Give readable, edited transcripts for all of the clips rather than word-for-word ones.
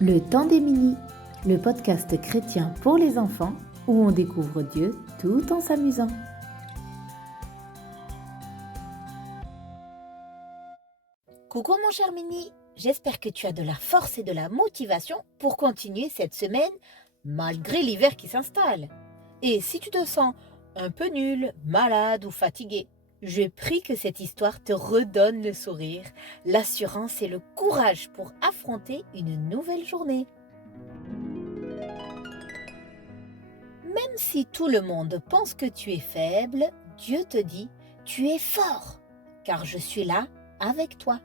Le temps des mini, le podcast chrétien pour les enfants où on découvre Dieu tout en s'amusant. Coucou mon cher Mini, j'espère que tu as de la force et de la motivation pour continuer cette semaine malgré l'hiver qui s'installe. Et si tu te sens un peu nul, malade ou fatigué, je prie que cette histoire te redonne le sourire, l'assurance et le courage pour affronter une nouvelle journée. Même si tout le monde pense que tu es faible, Dieu te dit « Tu es fort, car je suis là avec toi ».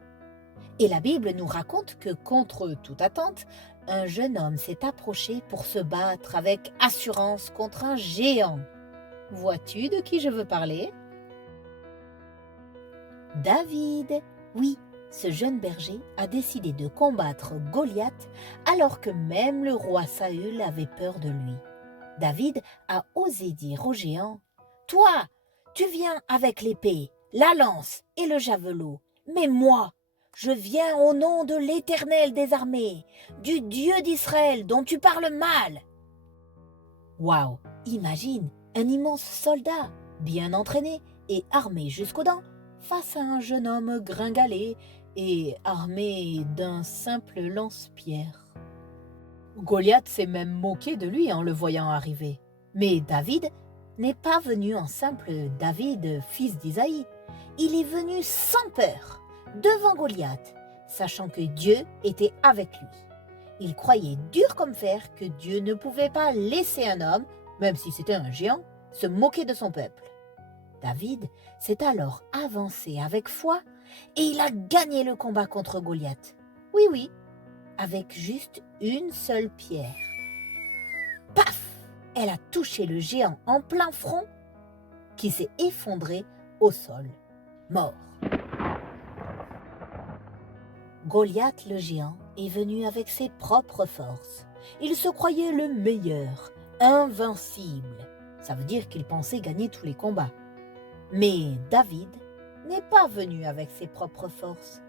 Et la Bible nous raconte que contre toute attente, un jeune homme s'est approché pour se battre avec assurance contre un géant. Vois-tu de qui je veux parler? David. Oui, ce jeune berger a décidé de combattre Goliath alors que même le roi Saül avait peur de lui. David a osé dire au géant « Toi, tu viens avec l'épée, la lance et le javelot, mais moi, je viens au nom de l'Éternel des armées, du Dieu d'Israël dont tu parles mal. » Waouh, imagine un immense soldat, bien entraîné et armé jusqu'aux dents, face à un jeune homme gringalet et armé d'un simple lance-pierre. Goliath s'est même moqué de lui en le voyant arriver. Mais David n'est pas venu en simple David, fils d'Isaïe. Il est venu sans peur, devant Goliath, sachant que Dieu était avec lui. Il croyait dur comme fer que Dieu ne pouvait pas laisser un homme, même si c'était un géant, se moquer de son peuple. David s'est alors avancé avec foi et il a gagné le combat contre Goliath. Oui, avec juste une seule pierre. Paf! Elle a touché le géant en plein front qui s'est effondré au sol, mort. Goliath le géant est venu avec ses propres forces. Il se croyait le meilleur, invincible. Ça veut dire qu'il pensait gagner tous les combats. Mais David n'est pas venu avec ses propres forces.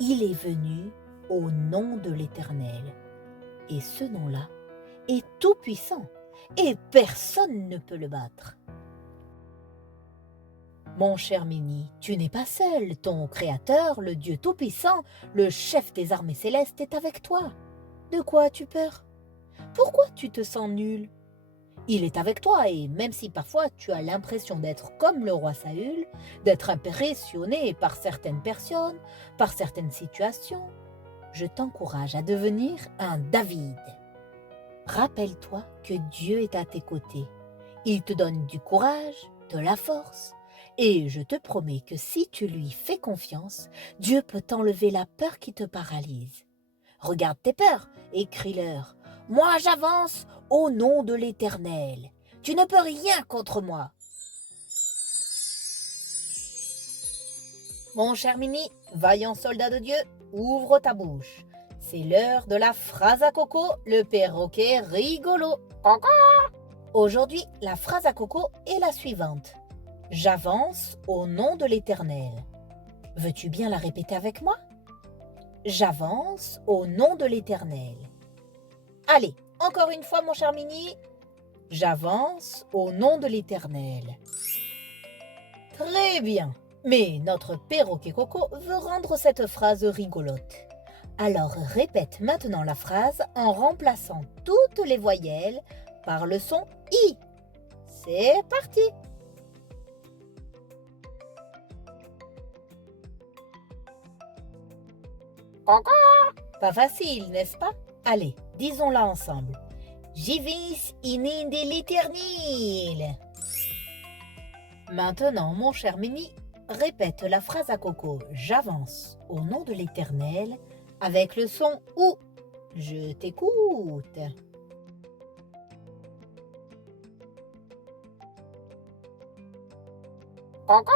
Il est venu au nom de l'Éternel. Et ce nom-là est tout-puissant et personne ne peut le battre. Mon cher Mini, tu n'es pas seul, ton Créateur, le Dieu Tout-Puissant, le chef des armées célestes est avec toi. De quoi as-tu peur? Pourquoi tu te sens nul? Il est avec toi et même si parfois tu as l'impression d'être comme le roi Saül, d'être impressionné par certaines personnes, par certaines situations, je t'encourage à devenir un David. Rappelle-toi que Dieu est à tes côtés. Il te donne du courage, de la force. Et je te promets que si tu lui fais confiance, Dieu peut t'enlever la peur qui te paralyse. Regarde tes peurs et crie-leur « Moi j'avance au nom de l'Éternel. Tu ne peux rien contre moi. » Mon cher Mini, vaillant soldat de Dieu, ouvre ta bouche. C'est l'heure de la phrase à coco, le perroquet rigolo. Coco! Aujourd'hui, la phrase à coco est la suivante. J'avance au nom de l'Éternel. Veux-tu bien la répéter avec moi? J'avance au nom de l'Éternel. Allez, encore une fois mon cher Mini. J'avance au nom de l'Éternel. Très bien. Mais notre perroquet coco veut rendre cette phrase rigolote. Alors répète maintenant la phrase en remplaçant toutes les voyelles par le son I. C'est parti! Coco! Pas facile, n'est-ce pas? Allez, disons-la ensemble. J'y vis in l'Éternel. Maintenant, mon cher Mini, répète la phrase à coco « J'avance au nom de l'Éternel » avec le son OU. Je t'écoute. Coco!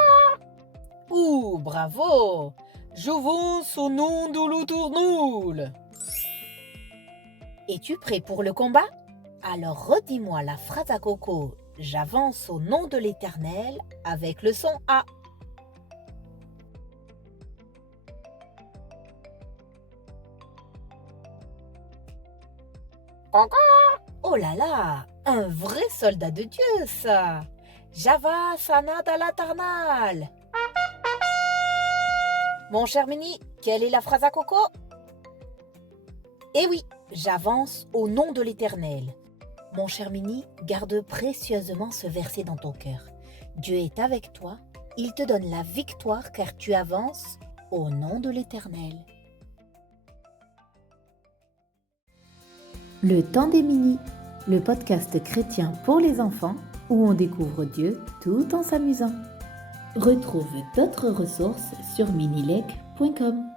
Ouh, bravo! J'avance au nom de l'Éternel. Es-tu prêt pour le combat? Alors redis-moi la phrase à coco « J'avance au nom de l'Éternel » avec le son A. Oh là là, un vrai soldat de Dieu, ça. Java Sanada Latarnal. Mon cher Mini, quelle est la phrase à coco? Eh oui, j'avance au nom de l'Éternel. Mon cher Mini, garde précieusement ce verset dans ton cœur. Dieu est avec toi, il te donne la victoire car tu avances au nom de l'Éternel. Le temps des minis, le podcast chrétien pour les enfants où on découvre Dieu tout en s'amusant. Retrouve d'autres ressources sur minilec.com.